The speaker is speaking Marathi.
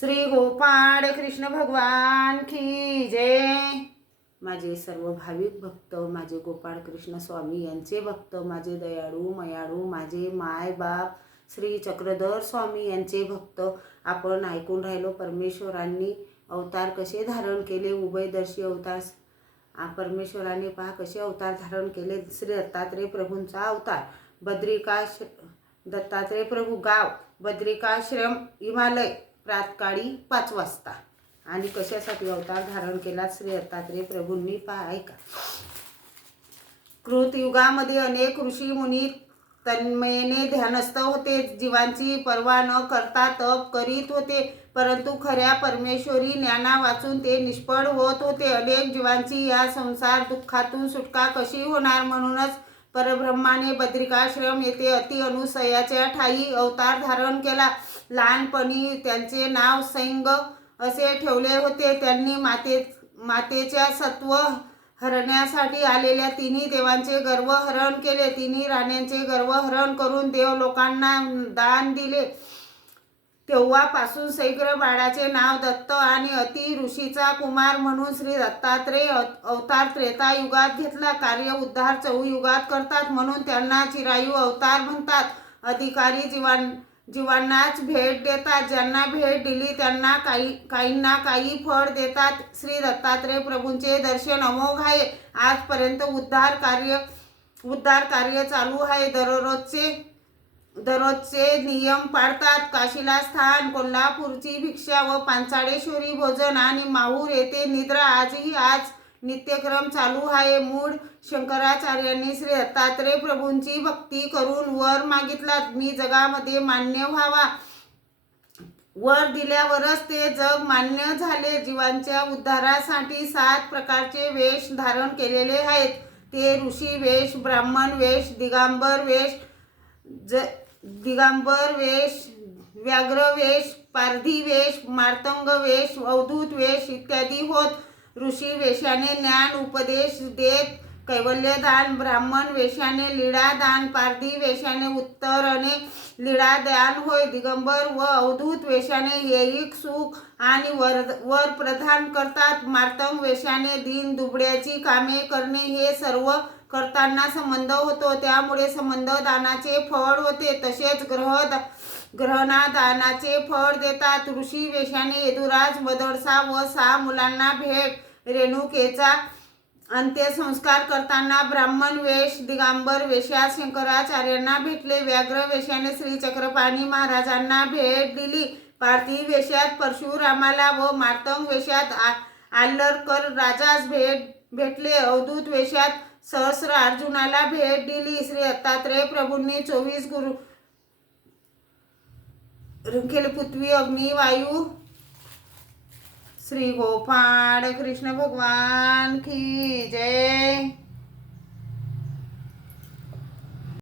श्री गोपाळ कृष्ण भगवान की जय। माझे सर्व भाविक भक्त, माझे गोपाळ कृष्ण स्वामी यांचे भक्त, माझे दयाळू मयाळू, माझे माय बाप श्री चक्रधर स्वामी यांचे भक्त, आपण ऐकून राहिलो परमेश्वरांनी अवतार कसे धारण केले, उभयदर्शी अवतार। परमेश्वराने पहा कसे अवतार धारण केले। श्री दत्तात्रेय प्रभूंचा अवतार बद्रिकाश, दत्तात्रेय प्रभू गाव बद्रिकाश्रम, हिमालय, प्रातकाळी 5 वाजता। आणि कशासाठी अवतार धारण केला श्री दत्तात्रेय प्रभूंनी पहा ऐका। कृतयुगामध्ये अनेक ऋषी मुनी तन्मयने ध्यानस्थ होते, जीवांची पर्वा न करता तप करीत होते, परंतु खऱ्या परमेश्वरी ज्ञाना वाचून ते निष्फळ होत होते। अनेक जीवांची या संसार दुःखातून सुटका कशी होणार, म्हणूनच परब्रह्माने बद्रिकाश्रम येथे अति अनुसयाच्या ठाई अवतार धारण केला। लहानपणी त्यांचे नाव सैंग असे ठेवले होते। त्यांनी मातेच्या सत्व हरण्यासाठी आलेल्या तिन्ही देवांचे गर्वहरण केले। तिन्ही राण्यांचे गर्वहरण करून देवलोकांना दान दिले। तेव्हापासून सैग्र बाळाचे नाव दत्त आणि अति ऋषीचा कुमार म्हणून श्री दत्तात्रेय अवतार त्रेता युगात घेतला। कार्य उद्धार चौयुगात करतात, म्हणून त्यांना चिरायू अवतार म्हणतात। अधिकारी जीवांनाच भेट देतात, ज्यांना भेट दिली त्यांना काहींना काही फळ देतात। श्री दत्तात्रेय प्रभूंचे दर्शन अमोघ आहे। आजपर्यंत उद्धार कार्य चालू आहे। दररोजचे नियम पाळतात। काशीला स्थान, कोल्हापूरची भिक्षा व पांचाळेश्वरी भोजन आणि माहूर येथे निद्रा आजही नित्यक्रम चालू आहे। मूळ शंकराचार्यांनी श्री दत्तात्रेय प्रभूंची भक्ती करून वर मागितला, मी जगामध्ये मान्य व्हावा। वर दिल्यावरच ते जग मान्य झाले। जीवांच्या उद्धारासाठी 7 प्रकारचे वेश धारण केलेले आहेत, ते ऋषी वेश, ब्राह्मण वेश, दिगंबर वेश, व्याघ्र वेश, पारधी वेश, मार्तंग वेश, अवधूत वेश इत्यादी होत। ऋषी वेशाने ज्ञान उपदेश देत कैवल्यदान, ब्राह्मण वेशाने लीळादान, पारधी वेशाने उत्तरणे लीळादान होय। दिगंबर व अवधूत वेशाने ऐहिक सुख आणि वर प्रदान करतात। मार्तंग वेशाने दीन दुबळ्याची कामे करणे हे सर्व करताना संबंध होतो, त्यामुळे संबंध दानाचे फळ होते। तसेच ग्रहणादानाचे फळ देतात। ऋषी वेशाने यदुराज बदडसा व 6 मुलांना भेट, रेणुकेचा अंत्यसंस्कार करताना ब्राह्मण वेश, दिगंबर वेशात शंकराचार्यांना भेटले, व्याघ्र वेशाने श्री चक्रपाणी महाराजांना भेट दिली, पारधी वेशात परशुरामाला व मार्तंग वेशात आलरकर राजास भेटले, अवधूत वेशात सहस्र अर्जुनाला भेट दिली। श्री दत्तात्रेय प्रभूंनी 24 गुरु केले, पृथ्वी अग्नी वायू। श्री गोपाळ कृष्ण भगवान की जय।